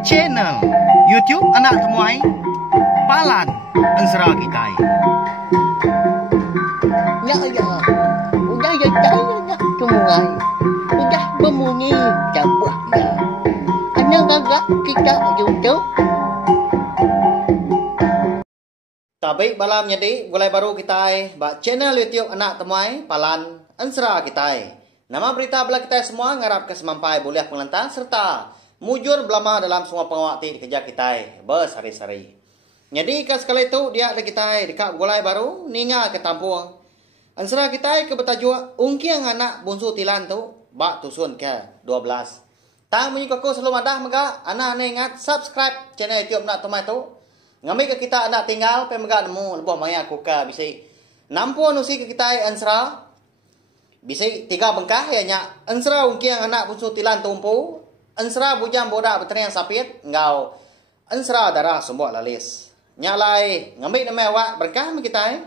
Channel YouTube Anak Temuai Palan Ensera Kitai. Ya, udah ya nak temuai. Udah berbunyi cabutnya. Anak gagak kita YouTube. Tapi malam jadi mulai baru kita bak channel YouTube Anak Temuai Palan Ensera Kitai. Nama berita belah kita semua ngarap ke semampai boleh pengelantang serta mujur belama dalam semua pengawati di kerja kita bersari-sari. Jadi sekali itu dia ada kita dekat gulai baru ninga ke tampung. Ansara kita ke bertajuk ungkiang anak bungsu tilan tu bak tusun ke 12. Tang bunyi koko selalu madah mega anak ingat subscribe channel YouTube Nak Temai tu. Ngambil ke kita anak tinggal pe mega nemu lebih maya aku ke bisi. Nampu nusi ke kita ansara bisi 3 bengkah ya nya ansara ungkiang anak bungsu tilan tumpu. Ansra bujang bodak berteriak sapit ngau ansra darah sembuh lalis nyalai ngambil nama awak berkah kita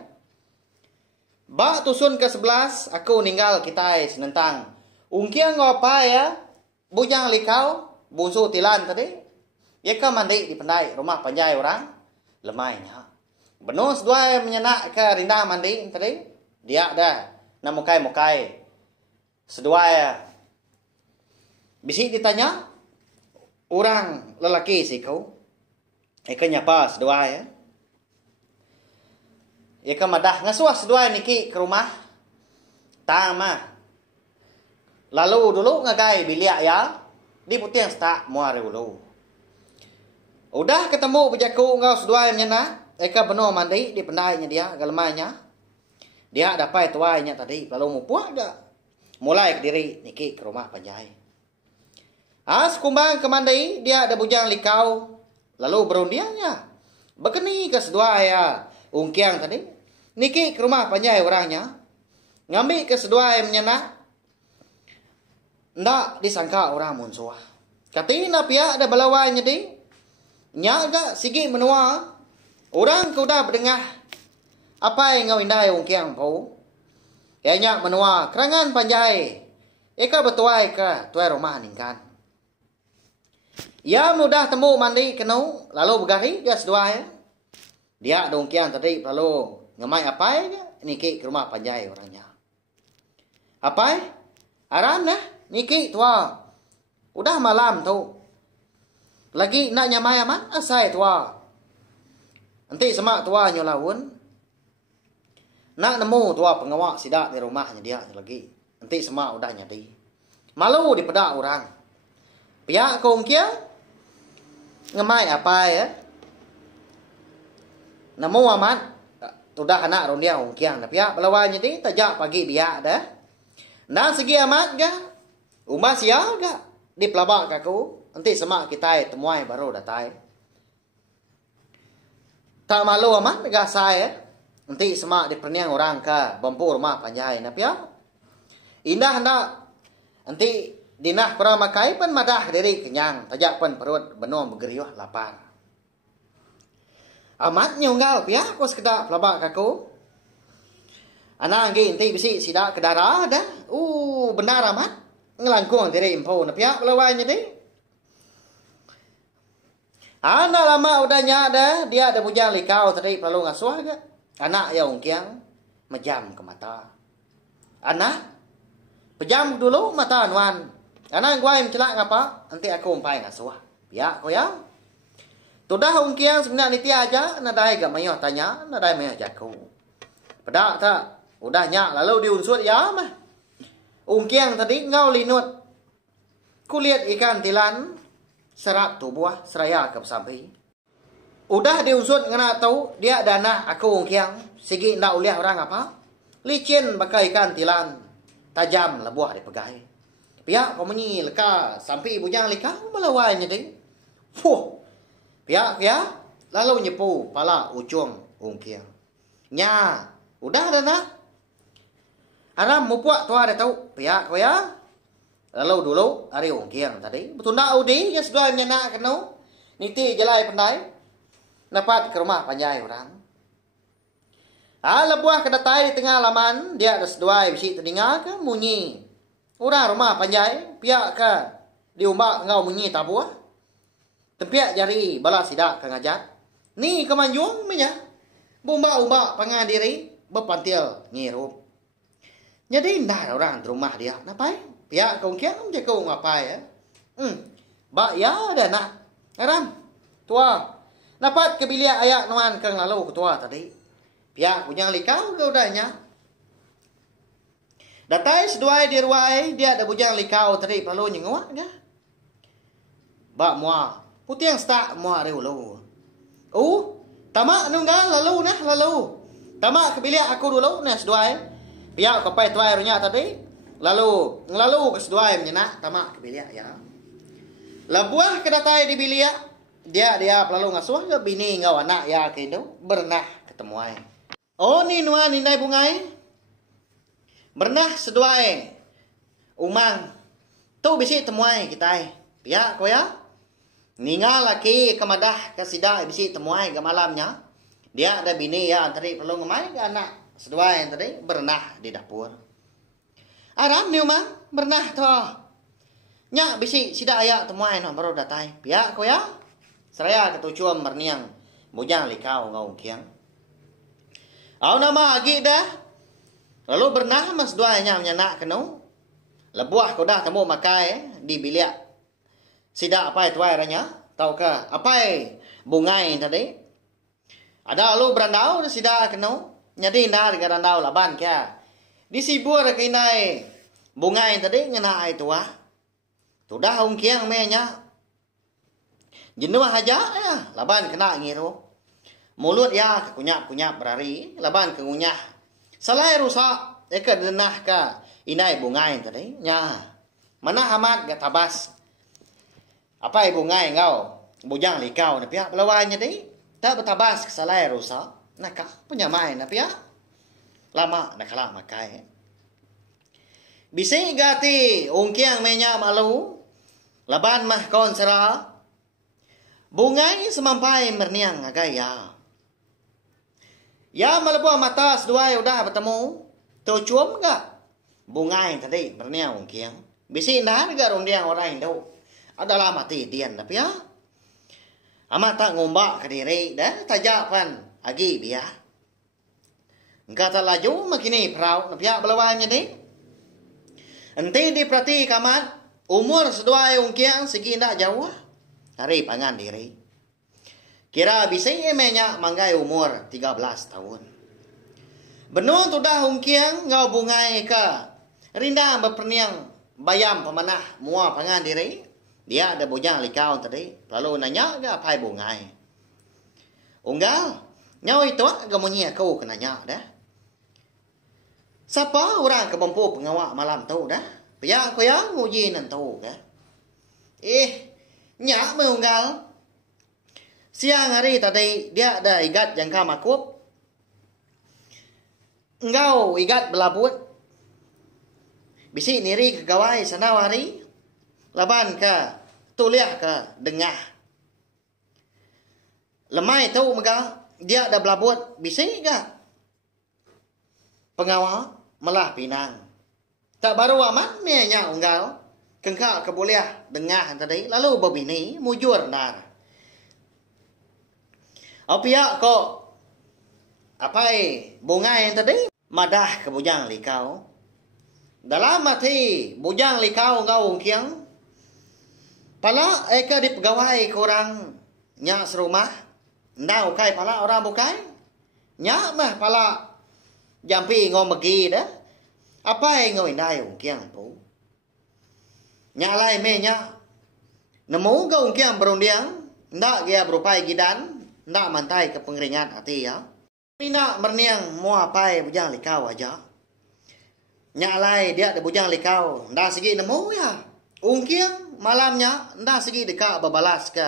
bak tusun ke 11 aku ninggal kita senentang ungkiang ngapa ya bujang likau busu tilan tadi ya ke mandi di pendai rumah panjai orang lemainya benus dua menyenak ke rinda mandi tadi dia dah namukai sedua ya bisi ditanya orang lelaki sih kau, ikannya pas sedua ya, ikan madah ngasuah sedua niki ke rumah, tama, lalu dulu ngagai biliak ya, di putih yang setak muar dulu, udah ketemu bejaku ngau sedua yang nyena, ikan benar mandi di pendainya dia, galemanya, dia dapat tuainya tadi, lalu mau puak gak, mulai ke diri niki ke rumah panjai. Kumbang ke mandi, dia ada bujang likau. Lalu berundiannya. Begini ke sedua ya. Ungkiang tadi. Niki ke rumah panjai orangnya. Ngambil ke sedua yang menyenak. Ndak disangka orang munsuah. Katina pihak ada balawanya di. Nyaga sigi menua. Orang kau dah berdengah. Apa yang ngau indai ungkiang pau. Ya nyak menua. Kerangan panjai. Eka betuai ke tuai rumah ningkan. Ya mudah temu mandi kenu lalu bergari dia sedua ya. Dia dongkian tadi lalu ngemai apa ya niki ke rumah panjai orangnya. Apa? Aran nah niki tua. Udah malam tu. Lagi nak nyamai aman asai tua. Nanti semak tua nyolawun. Nak nemu tua pengawak sidak di rumahnya dia lagi. Nanti semak udah nyadi. Malu di pedak orang. Pihak kongkia ngemai apa ya? Namo amat sudah anak rondia ungkiang tapi ya belawanya di tajak pagi biak dah. Nah segi amat ga umas ya ga di pelabak kaku nanti semak kita temuai baru datai. Tak malu amat ga saya nanti semak di perniang orang ke bampu rumah panjai tapi ya indah hendak nanti dinah kurang makai pun madah diri kenyang tajak pun perut benom bergeriuh lapar amat nyunggal pia aku sekedar pelabak aku anak anggi inti bisi sidak ke darah dah benar amat ngelangkung diri impo na pia pelawanya di anak lama udahnya dah dia ada bujang likau tadi perlu ngasuh ga anak ya ungkiang mejam ke mata anak pejam dulu mata nuan. Karena gua yang celak ngapa? Nanti aku umpai ngasuh. Ya, kau ya. Tudah ungkiang sebenarnya niti aja, nadai gak mayo tanya, nadai mayo jaku. Pedak tak? Udah nyak lalu diunsur ya mah. Ungkiang tadi ngau linut. Kulihat ikan tilan serap tubuh seraya ke sampai. Udah diunsur ngena tahu dia dana aku ungkiang sigi ndak uliah orang apa? Licin bakai ikan tilan tajam lebuah dipegai. Pihak pemenyi leka sampai bujang leka melawainya deh. Pihak lalu nyepu pala ujung ungkiang. Nya, udah ada nak. Aram mupuak tua ada tahu. Pihak kau ya. Lalu dulu hari ungkiang tadi. Betul nak udi ya sudah menyenak kenu. Niti jelai pandai. Dapat ke rumah panjai orang. Lebuah kedatai di tengah laman. Dia ada sedua bisi terdengar ke munyi. Orang rumah panjai, pihak ke Diumbak ngau munyi tabua. Tempiak jari bala sidak kang ajat. Ni kemanjung menya. Bumba-umba pangan diri bepantil ngirup. Jadi ndah orang rumah dia. Napai? Pihak kong kiang je kong ngapai ya. Ba ya ada nak. Aram. Tua. Napat kebilia ayak nuan kang lalu ketua tadi. Pihak punya likau ke udahnya. Datai seduai di ruai dia ada bujang likau tadi perlu nyengwak dia. Ba mua. Putih yang stak mua dulu. Tamak nunggal lalu nah lalu. Tamak kebilia aku dulu nah seduai. Pihak kapai tuai runya tadi. Lalu ke seduai menyenak tamak kebilia ya. Labuah kedatai di bilia. Dia lalu ngasuh ke bini ngau anak ya kendo bernah ketemu ai. Oh ni nuan nindai bungai. Bernah seduai. Umang. Tu bisi temuai kita. Pihak ko ya. Ningal laki kemadah kasida bisi temuai ke malamnya. Dia ada bini ya tadi perlu ngemai ke anak seduai tadi bernah di dapur. Aram ni umang bernah toh. Nya bisi sida ayak temuai no baru datai. Pihak ko ya. Seraya ketucuam berniang bujang likau ngau kiang. Au nama agi dah. Lalu bernah mas duanya menyenak kenu. Lebuah ko dah temu makai di bilik. Sida apa itu airnya? Tahu ke apa bungai tadi? Ada lalu berandau sida kenu. Jadi indah dengan randau laban kia. Di sibur kinai bungai tadi ngena itu Sudah hong kiang menya. Jenuh aja ya, laban kena ngiru. Mulut ya kunyap-kunyap berari, laban kengunyah. Salai rusak, eka denah ka inai bungai tadi. Nya, mana amat gak tabas. Apa bungai ngau, bujang likau na pihak pelawanya tadi. Tak bertabas salai rusak. Nak punya main na pihak. Lama nak kalah makai. Bising gati, ungkiang menya malu. Laban mah kon sera. Bungai semampai merniang agaya. Ya melebuah mata seduai udah bertemu. Tuh cuam gak? Bungai tadi merniang ungkiang. Bisi nah negara undiang orang Indo. Adalah mati dian tapi ya. Amat tak ngombak ke diri dah tajapan agi biar. Engkau tak laju makini perau napiak belawanya ni. Enti diperhati kamat umur seduai ungkiang segi ndak jauh. Hari pangan diri. Kira bisa emenya manggai umur 13 tahun. Benul tu dah ungkiang ngau bungai ke. Rinda berperniang bayam pemanah mua pangan diri. Dia ada bujang likau tadi. Lalu nanya ke apa bungai. Unggal. Nyau itu gemunyi aku kenanya dah. Siapa orang kebempu pengawak malam tu dah. Pihak aku yang nguji nantu dah. Nyak mengunggal. Siang hari tadi dia ada igat jangka makup. Engkau igat belabut. Bisi niri ke gawai sanawari. Laban ke tuliah ke dengah. Lemai tahu mega dia ada belabut bisi ke. Pengawal melah pinang. Tak baru amat menya unggal. Kengkak keboleh dengah tadi. Lalu berbini mujur nar. Apia kok apa bunga yang tadi? Madah ke bujang likau. Dalam mati bujang likau ngau kiang. Pala eka di pegawai korang nya serumah. Nda ukai pala orang bukai. Nya mah pala jampi ngau megi dah. Apa ngau indai kiang tu? Nya lai me nya. Nemu ngau kiang berundiang. Nda dia berupai gidan. Nda mantai ke pengeringan hati ya. Pina merniang mua pai bujang likau aja. Nya lai dia ada bujang likau. Nda segi nemu ya. Ungkiang malamnya nda segi dekat berbalas ke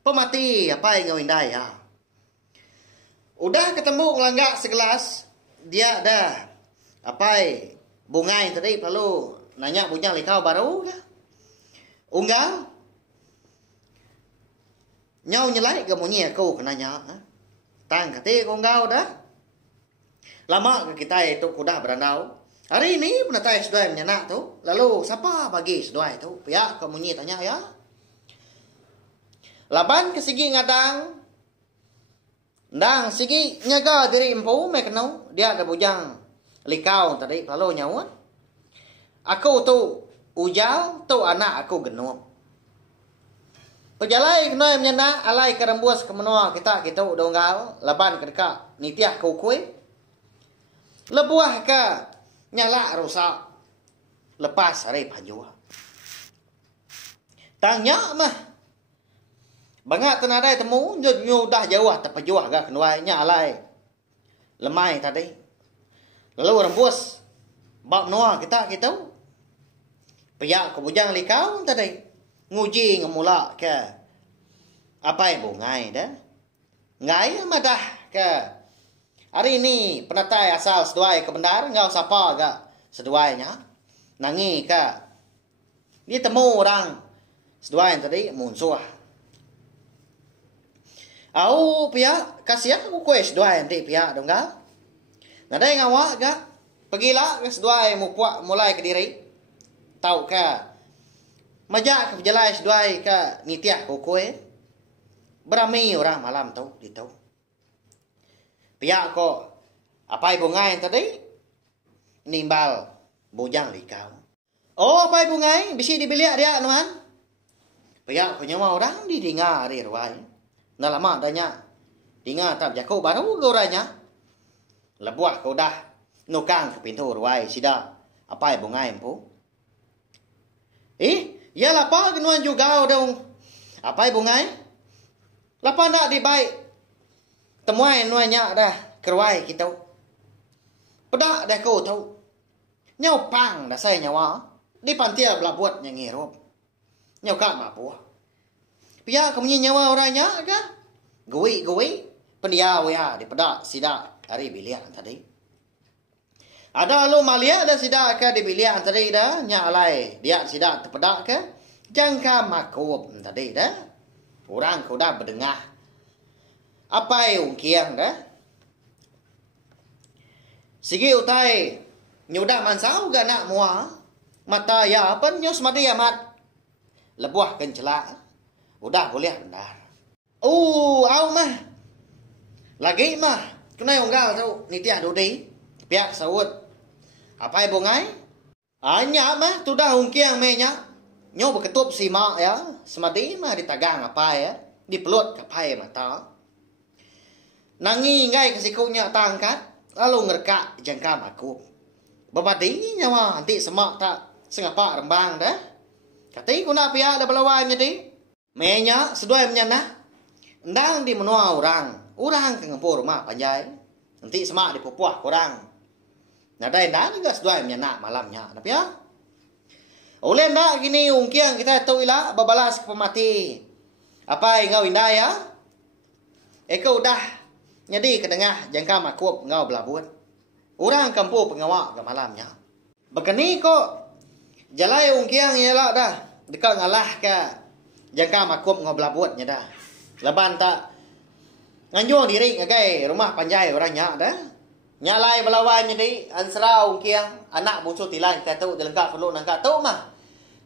pemati apa yang ngawindai ya. Udah ketemu ngelanggak segelas. Dia ada apa bunga yang tadi perlu nanya bujang likau baru ke. Unggal. Nhau nyelai ke munyi aku kenanya. Tang kati unggal dah. Lama ke kita itu kuda berandau. Hari ini penatai seduai menyanak tu. Lalu siapa bagi seduai tu? Pihak kemunyi tanya ya. Laban ke sigi ngadang. Ndang sigi nyaga diri empu me kenau. Dia ada bujang likau tadi. Lalu nyawut. Aku tu ujal tu anak aku genup. Pejalai kena menyanak alai kerembus ke menua kita donggal. Laban ke dekat nitiah kukui. Lebuah ke nyala rusak. Lepas hari pajua. Tanya mah. Bangat tenadai temu. Nyu dah jauh terpajuah ke kenuai. Nyalai. Lemai tadi. Lalu rembus. Bak menua kita. Piyak kebujang likau tadi. Nguji ngemula ke. Apa yang bungai dah. Ngai madah ke. Hari ini penatai asal seduai ke bendar. Ngau siapa ke seduainya. Nangi ke. Dia temu orang. Seduai tadi munsuah. Au pihak. Kasihan aku kue seduai nanti pihak dong ke. Nadai ngawak ke. Pergilah ke seduai mulai ke diri. Tahu ke. Majak ke pejalai seduai ke nitiah kukui. Beramai orang malam tu. Ditau. Pihak ko. Apa ibu ngai tadi? Nimbal. Bujang likau. Oh apa ibu ngai? Bisi dibiliak dia teman. Pihak ko nyawa orang didingar di ruai. Nah lama adanya. Dengar tak jaku baru goranya. Lebuah ko dah. Nukang ke pintu ruai. Sida. Apa ibu ngai empu? Ya lapa kenuan juga dong. Apa ibu ngai? Lapa nak dibaik. Temuai nuanya dah keruai kita. Pedak dah kau tahu. Nyau pang dah saya nyawa. Di pantia belah buat yang ngirup. Nyau kak mapu. Pia kamu nyawa orangnya ke? Gui. Pendia wea di pedak sidak hari biliak tadi. Ada lu malia ada sidak ke di biliak tadi dah. Nyalai dia sidak terpedak ke. Jangka makup tadi dah. Orang kau dah berdengah. Apa yang kiang dah? Sigi utai. Nyudah mansau ga nak mua. Mata ya apa nyus mati amat. Lebuah kencelak. Udah boleh benar. Au mah. Lagi mah. Kena yang gal tu. Nitiah dudi. Pihak sawut. Apa ibu ngai? Anya mah. Tu dah ungkiang menya. Nyo berketup si mak ya. Semati mah ditagang apa ya. Dipelut kapai mata. Nangi ngai kesikunya tangkat. Lalu ngerkak jangka maku. Babadi nyawa nanti semak tak. Sengapa rembang dah. Kati ku nak pihak dah belawai menjadi. Menya seduai menyanah. Ndang di menua orang. Orang ke ngepur rumah panjai. Nanti semak dipupuah korang. Nadai ndak juga seduai menyanah malamnya. Tapi ya. Oleh ndak gini ungkiang kita tahu ilah babalas ke pemati. Apa yang ngau indah ya? Eko udah nyedi ke tengah jangka makup ngau belabut. Orang kampung pengawak ke malamnya. Begini kok. Jalai ungkiang ialah dah. Dekat ngalah ke jangka makup ngau belabutnya dah. Leban tak. Nganjung diri ngagai rumah panjai orangnya dah. Nyalai belawai nyedi. Ansra ungkiang. Anak bungsu tilan kita tahu. Dilengkap perlu nangkat tahu mah.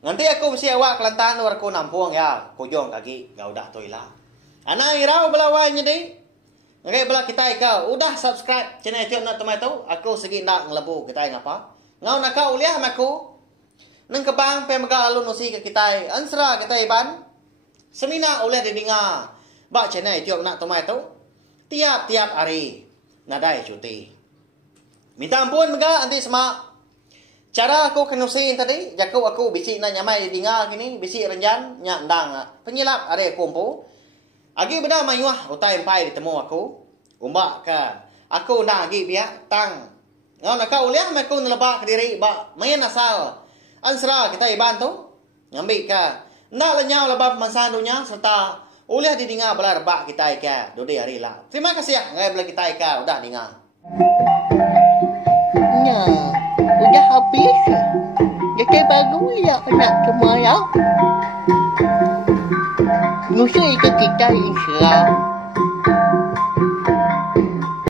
Nanti aku mesti awak Kelantan luar aku nampung ya. Kujong kaki. Gak udah tu ilah. Anak irau belawai nyedi. Okay, belah kita kau udah subscribe channel YouTube nak temai tahu aku segi nak ngelebu kita ngapa ngau nak kau uliah aku nang kebang pe mega alun usi ke kita ansra kita iban semina oleh didengar ba channel YouTube nak temai tahu tiap hari nadai cuti minta ampun mega anti semak cara aku kenusin tadi jaku aku bisi nak nyamai didengar gini bisi renjan nyak ndang penyilap are kumpu. Agi benar mayuah utai empai ditemu aku. Umbak kan. Aku nak agi biak tang. Ngau nak kau lihat aku nelebak ke diri bak main asal. Ansra kita iban tu. Ngambil ka. Nak lenyau lebab mansandunya serta uliah didengar belar bak kita ka. Dodi hari lah. Terima kasih ya ngai belar kita ka udah dengar. Nah, udah habis. Jadi bagus ya anak semua ya. Musuh itu kita insya